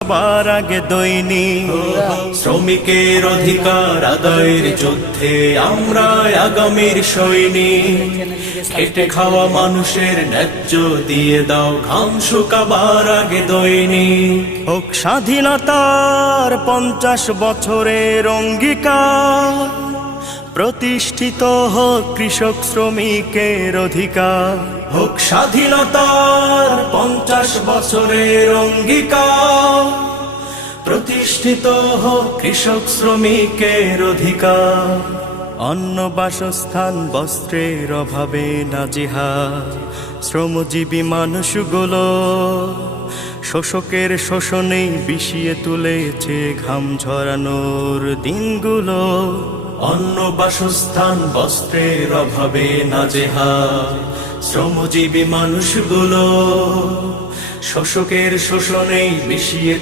সবার আগে দৈনিক শ্রমিকের অধিকার আদায়ের যুদ্ধে আমরা আগামীর সৈনিক। খেটে খাওয়া মানুষের ন্যায্য দিয়ে দাও ঘাম শুকাবার আগে দৈনিক। হোক স্বাধীনতার 50 বছরের অঙ্গীকার, প্রতিষ্ঠিত হোক কৃষক শ্রমিকের অধিকার। হোক স্বাধীনতার 50 বছরের অঙ্গীকার, প্রতিষ্ঠিত হোক কৃষক শ্রমিকের অধিকার। অন্ন বাসস্থান বস্ত্রের অভাবে নাজেহাল শ্রমজীবী মানুষগুলো, শোষকের শোষণে বিষিয়ে তুলেছে ঘাম ঝরানোর দিনগুলো। অন্ন বাসস্থান বস্ত্রের অভাবে নাজেহাল শ্রমজীবী মানুষগুলো, শোষকের শোষণে বিষিয়ে